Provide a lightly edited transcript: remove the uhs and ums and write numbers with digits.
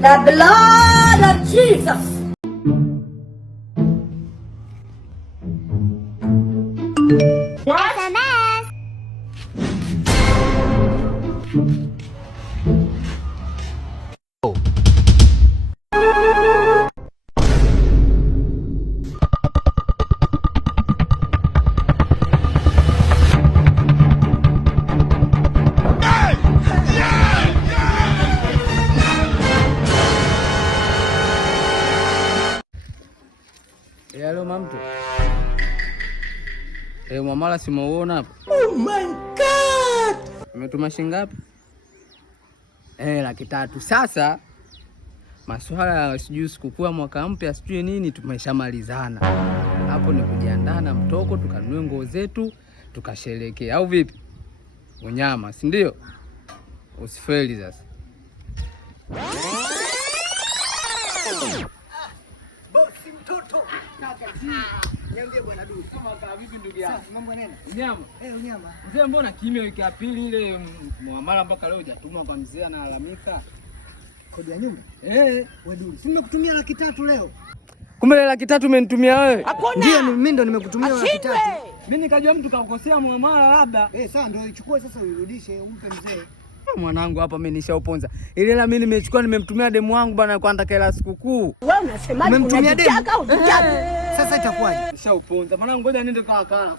The blood of Jesus. Hello mamtu. Mwamala simeuona hapa. Oh my God. Umetuma shilingi ngapi? 300,000. Sasa masuala ya sijui sikukuu ya mwaka mpya sijui nini tumeshamalizana. Hapo ni kujiandaa na mtoko tukanunue nguo zetu tukasherehekea au vipi? Unyama, si ndio? Usifeli sasa. Bosi mtoto. Niambie bwana Du. Kama vipi ndugu yangu? Mambo nene? Unyama. Unyama. Mzee mbona kimya wiki ya pili ile muamala mpaka leo hujatuma kwa mzee analalamika? Kodi ya nyumba? Wewe Du, si nimekutumia 300,000 leo. Kumbe 300,000 umenitumia wewe? Ndio mimi ndo nimekutumia 300,000. Mimi nikajua mtu kakukosea muamala labda. Sawa ndio ichukue sasa uirudishe umpe mzee. Mwanangu hapa mimi nishauponza. Ile hela mimi nimechukua nimemtumia demu wangu bwana kwa anataka hela sikukuu. Wewe unasemaje? Umemtumia demu? Sasa itakuwaje? Nishauponza. Mwanangu ngoja niende kwa wakala.